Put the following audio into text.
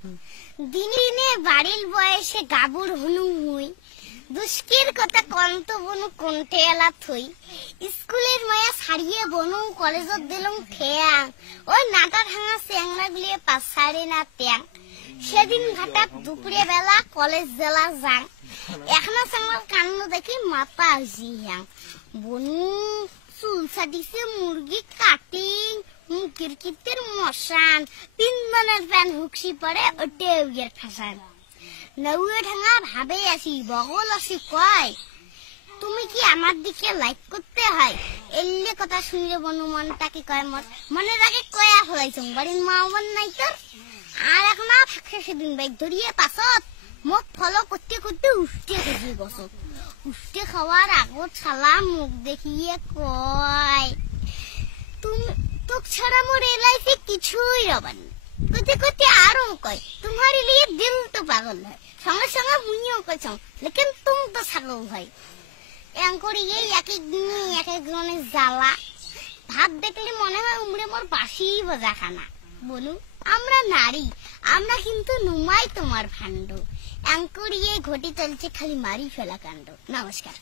দিনে দিনে বাড়ির বয়সে গাবুর হনু মুই দুষ্কের কথা কন্ত বনু কোনটে এলা থই স্কুলের মায়া ছাড়িয়ে বনু কলেজত দিলুম ঠেয়াং ওই নাটা ভাঙা চেংরা গুলিয়ে পাছারে না ট্যাং সেদিন ঘাটাত দুপুরে বেলা কলেজ জেলা যাং এখনো চাঙার কান্ন দেখি মাথা হাসিয়াং বনু চুল ছাটিছে মুরগি কাটিং মুখের কিতের মশান তিনজনের প্যান হুকসি পড়ে ওটে উগের ফাঁসান নৌয়ে ঢাঙা ভাবে আসি বগল আসি কয় তুমি কি আমার দিকে লাইক করতে হয় এলে কথা শুনলে বনু মনটাকে কয় মনের আগে কয়া হলাইছং বাড়ির মা বোন নাই তোর আর এখন ফাঁকে সেদিন বাইক ধরিয়ে পাছত মুখ ফলো করতে করতে উঠতে গেছি বসত উঠতে খাওয়ার আগত শালা মুখ দেখিয়ে কয় তুমি তোক ছাড়া মোর এই লাইফে কিছুই রবান কতে কতে আরো কয় तुम्हारे लिए दिल तो पागल है সঙ্গে সঙ্গে মুইও কইছং लेकिन तुम तो ছাগল ভাই এঙ্করিয়ে এক এক দিনে এক এক জনের জ্বালা ভাব দেখলে মনে হয় উমরে মোর বাঁশি বাজা খানা বলু আমরা নারী আমরা কিন্তু নুমাই তোমার ভান্ড এঙ্করিয়ে ঘটি চলছে খালি মারি ফেলা কাণ্ড নমস্কার।